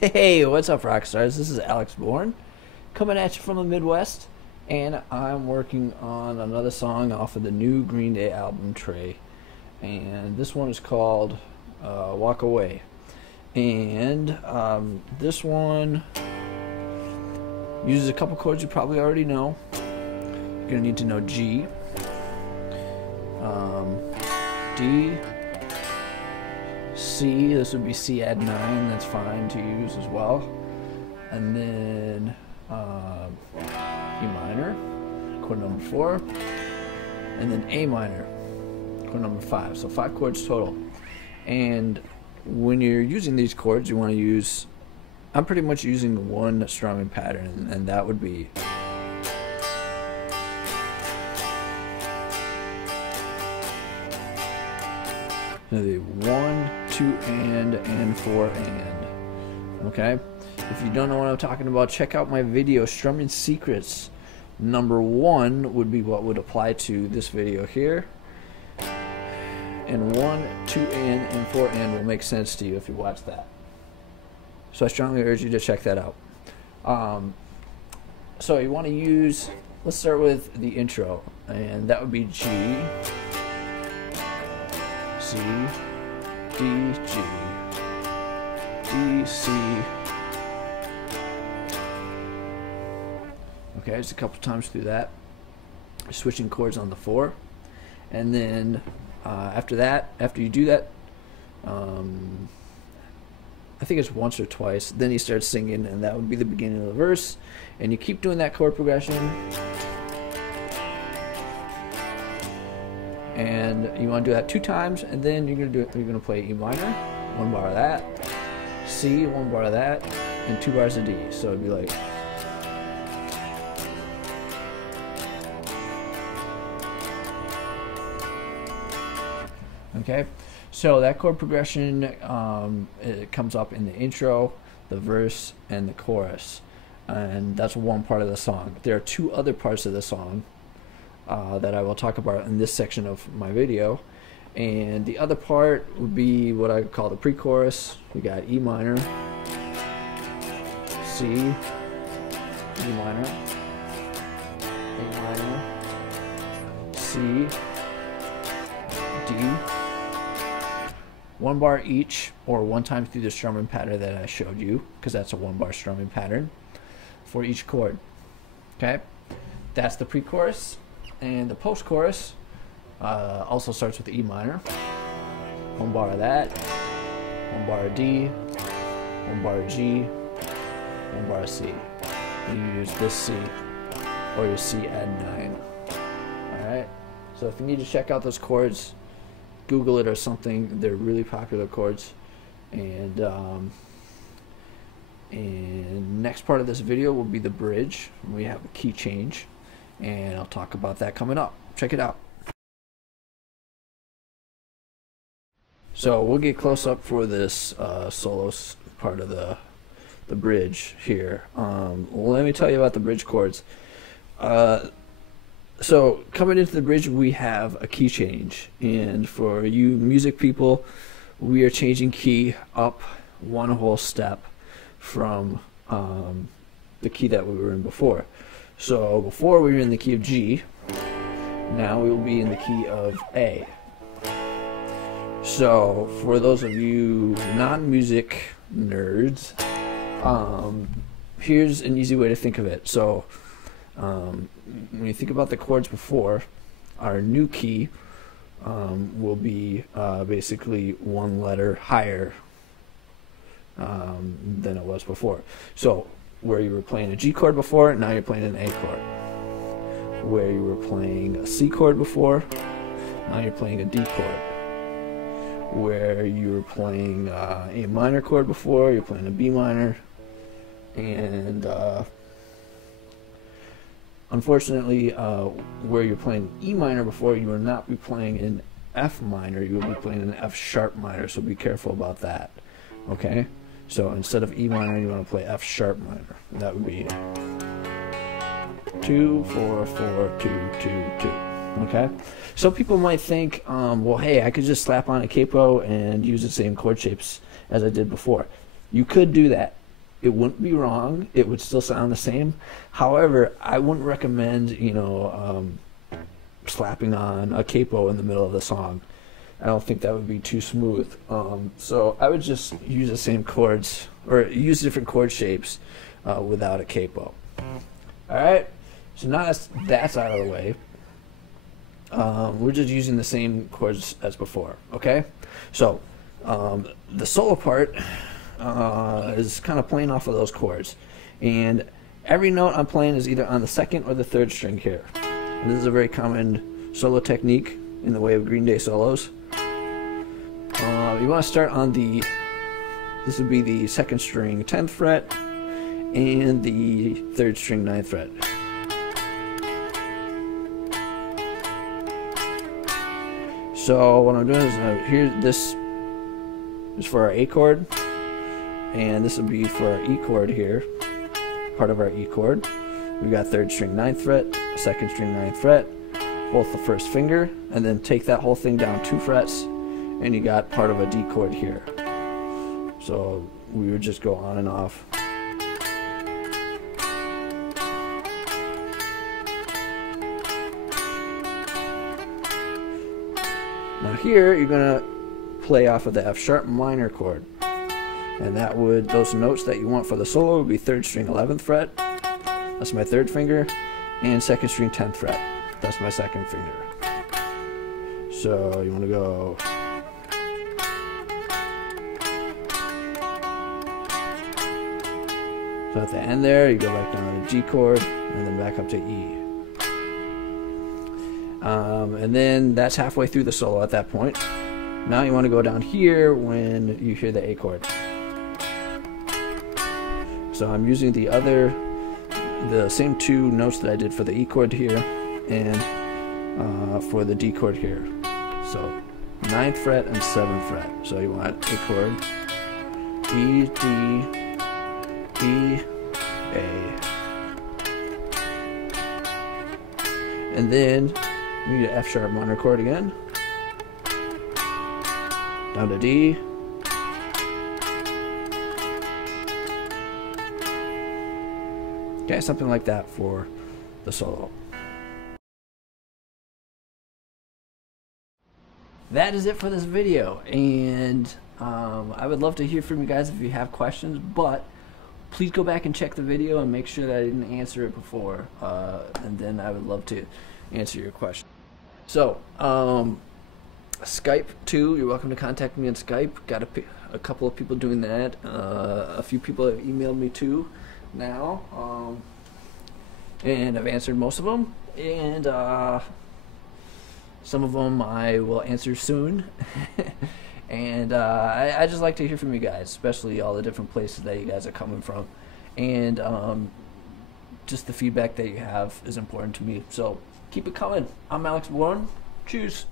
Hey, what's up, rock stars? This is Alex Bourne coming at you from the Midwest, and I'm working on another song off of the new Green Day album, Tre. And this one is called Walk Away. And this one uses a couple chords you probably already know. You're going to need to know G, D, C. This would be C add 9, that's fine to use as well. And then E minor, chord number 4, and then A minor, chord number 5. So 5 chords total. And when you're using these chords, you want to use, I'm pretty much using one strumming pattern, and that would be the 1, 2, and 4 and. Okay? If you don't know what I'm talking about, check out my video, Strumming Secrets. Number 1 would be what would apply to this video here. And 1, 2, and 4 and will make sense to you if you watch that. So I strongly urge you to check that out. So you want to use, let's start with the intro, and that would be G, C, D, G, D, C. Okay, just a couple times through that. Switching chords on the 4. And then after that, after you do that, I think it's once or twice, then he starts singing, and that would be the beginning of the verse. And you keep doing that chord progression. And you want to do that 2 times, and then you're gonna play E minor, 1 bar of that, C, 1 bar of that, and 2 bars of D. So it'd be like, okay. So that chord progression it comes up in the intro, the verse, and the chorus, and that's one part of the song. There are 2 other parts of the song that I will talk about in this section of my video, and the other part would be what I call the pre-chorus. We got E minor, C, E minor, A minor, C, D, 1 bar each, or 1 time through the strumming pattern that I showed you, because that's a 1 bar strumming pattern for each chord. Okay, that's the pre-chorus. And the post-chorus also starts with the E minor, 1 bar of that, 1 bar of D, 1 bar of G, 1 bar of C. And you use this C or your C add 9. Alright, so if you need to check out those chords, Google it or something. They're really popular chords. And next part of this video will be the bridge. We have a key change, and I'll talk about that coming up. Check it out. So we'll get close up for this solo part of the bridge here. Let me tell you about the bridge chords. So coming into the bridge, we have a key change, and for you music people, we are changing key up 1 whole step from the key that we were in before. So before we were in the key of G, now we will be in the key of A. So for those of you non-music nerds, here's an easy way to think of it. So when you think about the chords before, our new key will be basically 1 letter higher than it was before. So where you were playing a G chord before, now you're playing an A chord. Where you were playing a C chord before, now you're playing a D chord. Where you were playing a minor chord before, you're playing a B minor. And unfortunately, where you're playing E minor before, you will not be playing an F minor, you will be playing an F sharp minor, so be careful about that. Okay? So instead of E minor, you want to play F sharp minor. That would be 2, 4, 4, 2, 2, 2. Okay? So people might think, well, hey, I could just slap on a capo and use the same chord shapes as I did before. You could do that, it wouldn't be wrong. It would still sound the same. However, I wouldn't recommend, slapping on a capo in the middle of the song. I don't think that would be too smooth. So I would just use the same chords, or use different chord shapes without a capo. All right. So now that's out of the way. We're just using the same chords as before. Okay. So the solo part is kind of playing off of those chords, and every note I'm playing is either on the second or the third string here. And this is a very common solo technique in the way of Green Day solos. You want to start on this would be the second string 10th fret and the third string 9th fret. So what I'm doing is here, this is for our A chord, and this would be for our E chord here, part of our E chord. We got third string 9th fret, second string 9th fret, both the first finger, and then take that whole thing down 2 frets, and you got part of a D chord here. So we would just go on and off. Now here you're gonna play off of the F sharp minor chord, and that would, those notes that you want for the solo would be third string 11th fret, that's my third finger, and second string 10th fret, that's my second finger. So you want to go so at the end there, you go back down to G chord and then back up to E. And then that's halfway through the solo at that point. Now you want to go down here when you hear the A chord. So I'm using the same 2 notes that I did for the E chord here and for the D chord here. So 9th fret and 7th fret. So you want A chord, E, D, E, A. And then we need an F sharp minor chord again. Down to D. Okay, something like that for the solo. That is it for this video, and I would love to hear from you guys if you have questions, but please go back and check the video and make sure that I didn't answer it before, and then I would love to answer your question. So, Skype too, you're welcome to contact me on Skype. Got a couple of people doing that. A few people have emailed me too now, and I've answered most of them, and some of them I will answer soon. And I just like to hear from you guys, especially all the different places that you guys are coming from, and just the feedback that you have is important to me, so keep it coming. I'm Alex Aborn. Cheers.